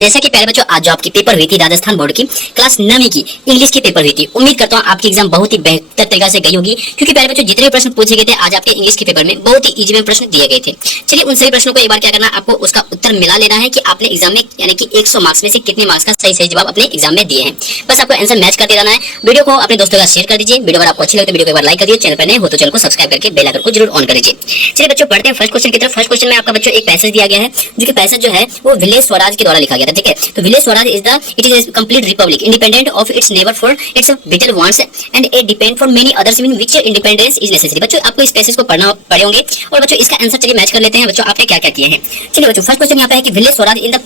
जैसा कि पहले बच्चों आज जो आपकी पेपर हुई थी राजस्थान बोर्ड की क्लास 9वीं की इंग्लिश की पेपर हुई थी। उम्मीद करता हूँ आपकी एग्जाम बहुत ही बेहतर तरीके से गई होगी, क्योंकि पहले बच्चों जितने प्रश्न पूछे गए थे आज आपके इंग्लिश के पेपर में बहुत ही इजी में प्रश्न दिए गए थे। चलिए उन सभी प्रश्नों को एक बार क्या करना, आपको उसका उत्तर मिला लेना है कि आपने एग्जाम में यानी कि 100 मार्क्स में से कितने मार्क्स का सही जवाब अपने एग्जाम में दिए हैं। बस आपको आंसर मैच करते रहना है। वीडियो को अपने दोस्तों का शेयर कर दीजिए। वीडियो अगर आपको अच्छी लगे तो वीडियो को एक बार लाइक कर दीजिए। चैनल पर नए हो तो चैनल को सब्सक्राइब करके बेल आइकन को जरूर ऑन कर दीजिए। चलिए बच्चों पढ़ते हैं फर्स्ट क्वेश्चन की तरफ। फर्स्ट क्वेश्चन में आपका बच्चों एक पैसेज दिया गया है, जो कि पैसेज जो है वो विलेज स्वराज के द्वारा लिखा गया था। ठीक है, तो village Swaraj is it is a complete republic independent of its neighbor for its vital wants and a depend for many others in which independence is necessary। बच्चों आपको इस पैसेज को पढ़ना पड़े होंगे और बच्चों इसका आंसर चलिए मैच कर लेते हैं। बच्चों आपने क्या क्या किए हैं। चलिए बच्चों फर्स्ट क्वेश्चन यहाँ पे है कि village Swaraj in the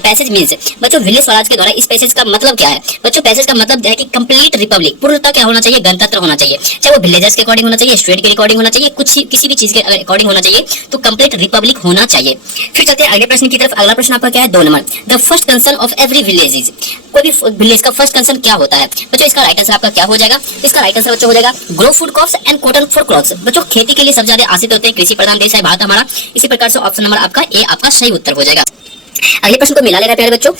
passage means. बच्चों विलेज स्वराज के द्वारा इस पैसेज का मतलब क्या है। बच्चों पैसेज का मतलब है कि कंप्लीट रिपब्लिक, पूर्णतः क्या होना चाहिए, गणतंत्र होना चाहिए। चाहे वो विलेजर्स के अकॉर्डिंग होना चाहिए, स्टेट के अकॉर्डिंग होना चाहिए, कुछ किसी भी चीज के अकॉर्डिंग होना चाहिए, तो कंप्लीट रिपब्लिक होना चाहिए। फिर चलते हैं अगले प्रश्न की तरफ। अगला प्रश्न आपका क्या है 2 number. The first concern of every village is. कोई भी विलेज का फर्स्ट कंसर्न क्या होता है। बच्चों इसका राइट आंसर आपका क्या हो जाएगा। इसका राइट आंसर बच्चों हो जाएगा grow food crops and cotton for clothes. बच्चों खेती के लिए सबसे ज्यादा आश्रित होते हैं, कृषि प्रधान देश है भारत हमारा। इसी प्रकार से ऑप्शन नंबर आपका ए आपका सही उत्तर हो जाएगा। अगले प्रश्न को मिला लेना प्यारे बच्चों।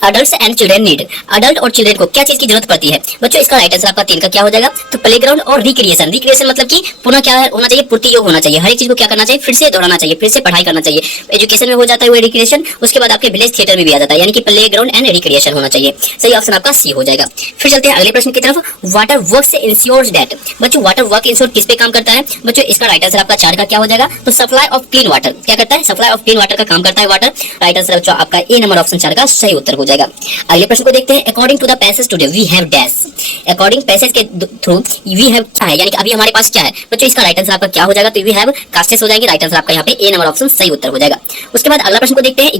Adults and children need. Adult और चिल्ड्रेन को क्या चीज की जरूरत पड़ती है। बच्चों इसका राइट आंसर आपका 3 का क्या हो जाएगा, तो प्लेग्राउंड और रिक्रिएशन। रिक्रिएशन मतलब कि पुनः क्या होना चाहिए, पूर्ति योग होना चाहिए। हर एक चीज को क्या करना चाहिए, फिर से दोहराना चाहिए, फिर से पढ़ाई करना चाहिए। एजुकेशन में हो जाता है वो रिक्रिएशन, उसके बाद आपके विलेज थिएटर में भी आ जाता है, यानी कि प्लेग्राउंड एंड रिक्रिएशन होना चाहिए। सही ऑप्शन आपका सी हो जाएगा। फिर चलते हैं अगले प्रश्न की तरफ। Water works ensures that. बच्चों वाटर वर्क इंश्योर किस पे काम करता है। बच्चों इसका राइट आंसर आपका 4 का क्या हो जाएगा, तो सप्लाई ऑफ क्लीन वाटर। क्या करता है, सप्लाई ऑफ क्लीन वाटर का काम करता है वाटर। राइट आंसर बच्चों आपका ए नंबर ऑप्शन 4 का सही उत्तर हो जाएगा। अगले प्रश्न को देखते हैं। According to the passage today we have dash. According passage के थ्रू वी हैव क्या है, यानी कि अभी हमारे पास क्या है। बच्चों इसका राइट आंसर आपका क्या हो जाएगा, तो वी हैव कास्टेस हो जाएंगे। राइट आंसर आपका यहाँ पे ए नंबर ऑप्शन सही उत्तर हो जाएगा। उसके बाद अगला प्रश्न को देखते हैं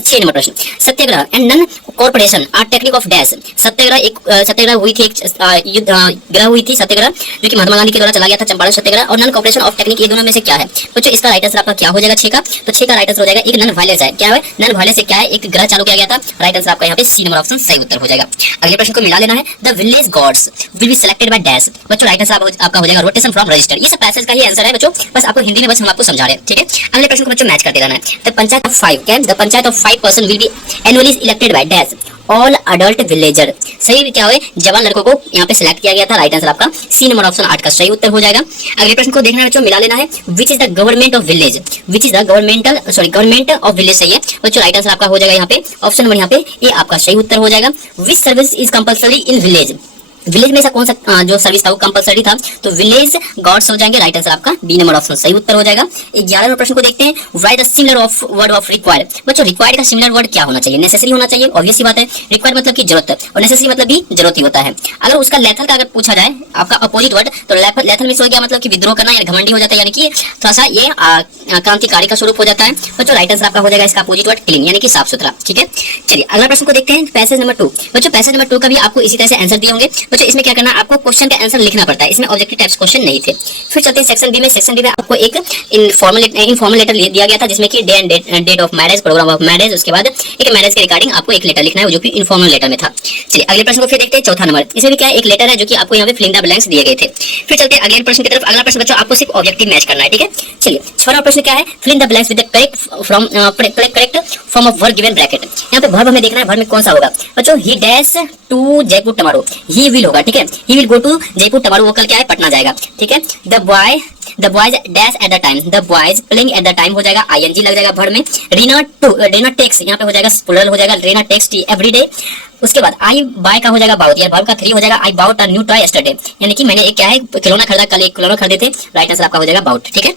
6 नंबर प्रश्न। Satyagraha and non cooperation are technique of dash. Satyagraha हुई थी, एक ग्रह हुई थी सत्याग्रह, जो कि महात्मा गांधी के द्वारा चला गया था, चंपारण सत्याग्रह। और नन कॉर्पोरेशन ऑफ टेक्निक, ये दोनों में से क्या है। बच्चों इसका राइट आंसर आपका क्या हो जाएगा 6 का, तो 6 का राइट आंसर हो जाएगा एक नन वायलेंस है। क्या है, नन वायलेंस से क्या है, एक ग्रह चालू किया गया था। राइट आंसर आपका यहाँ पे सी नंबर ऑप्शन सही उत्तर हो जाएगा। अगले प्रश्न को मिला लेना है। The village gods will be selected by dash. बच्चों राइट आंसर आपका हो जाएगा रोटेशन फ्रॉम रजिस्टर। ये सब पैसेज का ही आंसर है बच्चों, बस आपको हिंदी में बस हम आपको समझा रहे हैं। ठीक है, अगले प्रश्न को बच्चों मैच करते रहना है। द पंचायत ऑफ 5 क्या, the panchayat of 5 person will be annually elected by dash all adult villager. सही क्या हुए, जवान लड़कों को यहाँ पे सिलेक्ट किया गया था। राइट आंसर आपका सी नंबर ऑप्शन 8 का सही उत्तर हो जाएगा। अगले प्रश्न को देखना है बच्चों, मिला लेना है। Which is the government of village. Which is the government of village सही है बच्चों। राइट आंसर आपका हो जाएगा यहाँ पे ऑप्शन नंबर यहाँ पे ए आपका सही उत्तर हो जाएगा। Which service is compulsory in village. Village में ऐसा कौन सा जो सर्विस था वो कंपलसरी था, तो विलेज गार्ड्स हो जाएंगे। राइट आंसर आपका बी नंबर ऑप्शन सही उत्तर हो जाएगा। 11 नंबर प्रश्न को देखते हैं। Right the similar of word of required. बच्चों रिक्वायर्ड का सिमिलर वर्ड क्या होना चाहिए, नेसेसरी होना चाहिए। ऑब्वियस सी बात है, रिक्वायर्ड मतलब की जरूरत और नेसेसरी मतलब भी जरूरत ही होता है। अगर उसका लेथल का अगर पूछा जाए आपका अपोजिट वर्ड, तो लेथल मींस हो गया मतलब कि विद्रोह करना या घमंडी हो जाता है, यानी कि थोड़ा सा ये क्रांतिकारी का स्वरूप हो जाता है। बच्चों राइट आंसर आपका हो जाएगा इसका अपोजिट वर्ड क्लीन, यानी कि साफ सुथरा। ठीक है, चलिए अगला प्रश्न को देखते हैं। Passage number 2। बच्चों पैसेज नंबर 2 का भी आपको इसी तरह से आंसर दिए होंगे। बच्चों इसमें क्या करना है, आपको क्वेश्चन का आंसर लिखना पड़ता है। इसमें ऑब्जेक्टिव टाइप्स क्वेश्चन नहीं थे। फिर चलते हैं सेक्शन बी में। सेक्शन बी में आपको एक इनफॉर्मल लेटर दिया गया था, जिसमें कि day and date of marriage, programme of marriage, उसके बाद एक मैरिज के रिगार्डिंग आपको एक लेटर लिखना है, जो कि इनफॉर्मल लेटर में था। चलिए अगले प्रश्न को फिर देखते हैं। 4था नंबर। इसमें भी क्या है, एक लेटर है जो कि आपको यहाँ पे फिल इन द ब्लैंक्स दिए गए थे। फिर चलते हैं अगले प्रश्न की तरफ। अगला प्रश्न बच्चों आपको सिर्फ ऑब्जेक्टिव मैच करना है। ठीक है, चलिए 6वां प्रश्न क्या है, fill in the blanks with the correct form of verb given bracket. यहाँ पे वर्ब हमें देखना है, वर्ब में कौन सा होगा। बच्चों he dash to Jaipur tomorrow, he will होगा। ठीक है, he will go to Jaipur tomorrow, वो कल क्या है, पटना जाएगा। ठीक है, the boys dash at the time, the boys playing at the time हो जाएगा, आईएनजी लग जाएगा वर्ब में। रीना टेक्स यहाँ पे हो जाएगा प्लुरल हो जाएगा, Reena takes tea every day. उसके बाद आई बाय का हो जाएगा बाउट, यार वर्ब का 3 हो जाएगा। I bought a new toy yesterday, यानी कि मैंने एक क्या है खिलौना खरीदा, कल एक खिलौना खरीदे थे। राइट आंसर आपका हो जाएगा बाउट। ठीक है,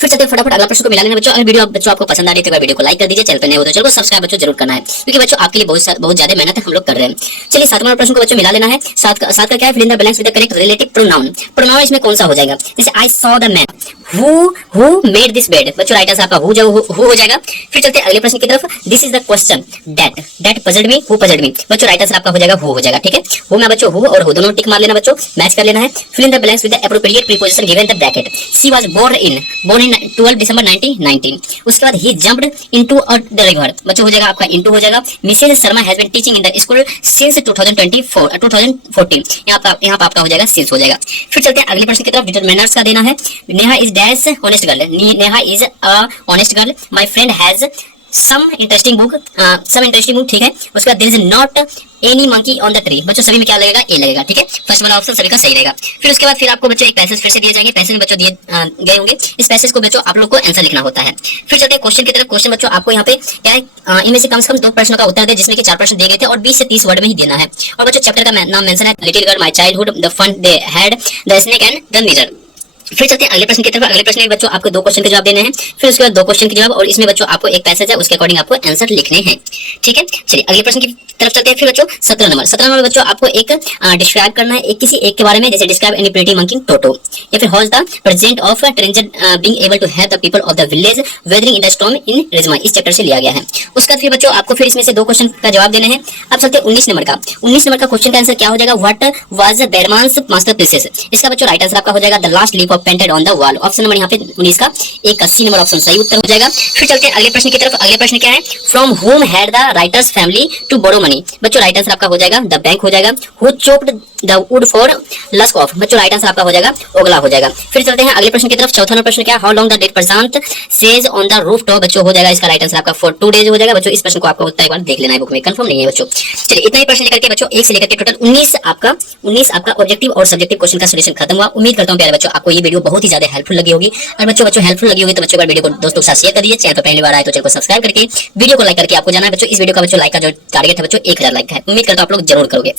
फिर चलते फटाफट अगला प्रश्न को मिला लेना बच्चों। अगर वीडियो बच्चों आपको पसंद आ रही है तो वीडियो को लाइक कर दीजिए। चैनल पर नए हो तो चैनल को सब्सक्राइब बच्चों जरूर करना है, क्योंकि बच्चों आपके लिए बहुत ज्यादा मेहनत हम लोग कर रहे हैं। चलिए 7वां प्रश्न को बच्चों मिला लेना है। 7 का क्या है, fill in the blanks with the correct relative pronoun. Pronoun इसमें कौन सा हो जाएगा, जैसे I saw the man, who made this bed. बच्चों राइट आंसर आपका हु हो जाएगा। फिर चलते अगले प्रश्न की तरफ। This is the question that puzzled me, who puzzled me. बच्चों राइट आंसर आपका हो जाएगा हु हो जाएगा। ठीक है, हु में बच्चों हु और हु दोनों टिक मार लेना बच्चों, मैच कर लेना है। Fill in the blanks with the appropriate preposition given the bracket. She was born in 12 December 1919। उसके बाद he jumped into the river. बच्चों हो जाएगा आपका इनटू हो जाएगा। Mrs Sharma has been teaching in the school since 2014। यहाँ पे आपका हो जाएगा सिंस हो जाएगा। फिर चलते हैं अगले प्रश्न की तरफ। डिटरमिनर्स का देना है। Neha is dash honest girl, Neha is a honest girl. My friend has some interesting book, ठीक है। उसके बाद there is not any monkey on the tree, बच्चों सभी में क्या लगेगा, ए लगेगा, ठीक है। फर्स्ट वाला ऑप्शन सभी का सही रहेगा। फिर उसके बाद फिर आपको बच्चों एक पैसेज फिर से दिए जाएंगे, पैसेज में बच्चों दिए गए होंगे, इस पैसेज को बच्चों आप लोग को आंसर लिखना होता है। फिर चलते हैं क्वेश्चन की तरफ। क्वेश्चन बच्चों आपको यहाँ पे क्या है, इनमें से कम 2 प्रश्नों का उत्तर दे, जिसमें कि 4 प्रश्न दिए गए थे और 20 से 30 वर्ड में ही देना है। और बच्चों चैप्टर का नाम मेंशन है little girl my childhood, the fun they had, the snake and the mirror. फिर चलते हैं अगले प्रश्न की तरफ। अगले प्रश्न में बच्चों आपको 2 क्वेश्चन के जवाब देने हैं, फिर उसके बाद 2 क्वेश्चन के जवाब, और इसमें बच्चों आपको एक पैसेज है उसके अकॉर्डिंग आपको आंसर लिखने हैं, ठीक है। चलिए अगले प्रश्न की तरफ चलते हैं। फिर बच्चों 17 नंबर बच्चों आपको एक डिस्क्राइब करना है एक किसी एक के बारे में, जैसे describe any pretty monkey Toto, या फिर how's the present of stranger being able to help the people of the village weathering in the storm in Ersama, इस चैप्टर से लिया गया है। उसके बाद फिर बच्चों आपको फिर इसमें से 2 क्वेश्चन का जवाब देने हैं। अब चलते हैं 19 नंबर का। 19 नंबर का क्वेश्चन का आंसर क्या हो जाएगा, व्हाट वाज बैरमैन्स मास्टरपीसेस, इसका बच्चों राइट आंसर आपका हो जाएगा the last leaf of painted on the wall. Option number यहाँ पे 19 का 81 नंबर ऑप्शन सही उत्तर हो जाएगा। फिर चलते हैं अगले प्रश्न की तरफ। अगले प्रश्न क्या है, from home had the writer's family to borrow money, बच्चों राइट आंसर आपका हो जाएगा द बैंक हो जाएगा। Who chopped the wood for lusk off, बच्चों राइट आंसर आपका हो जाएगा ओगला हो जाएगा। फिर चलते हैं अगले प्रश्न की तरफ। चौथा नंबर प्रश्न क्या है, how long the dead Prashant says on the roof top, बच्चों हो जाएगा इसका राइट आंसर आपका फॉर 2 डेज हो जाएगा। बच्चों इस प्रश्न को आपको एक बार देख लेना है, बुक में कंफर्म नहीं है बच्चों। चलिए इतना ही प्रश्न लेकर के बच्चों 1 से लेकर के टोटल 19 आपका ऑब्जेक्टिव और सब्जेक्टिव क्वेश्चन का सॉल्यूशन खत्म हुआ। उम्मीद करता हूं प्यारे बच्चों आपको ये वीडियो बहुत ही ज्यादा हेल्पफुल लगी होगी। और बच्चों हेल्पफुल लगी होगी तो बच्चों वीडियो को दोस्तों के साथ शेयर कर दीजिए। चैनल पर पहली बार आए तो चैनल को सब्सक्राइब करके वीडियो को लाइक करके आपको जाना है बच्चों। इस वीडियो का बच्चों लाइक का जो टारगेट है बच्चों 1000 लाइक का है। उम्मीद करता हूं आप लोग जरूर करोगे।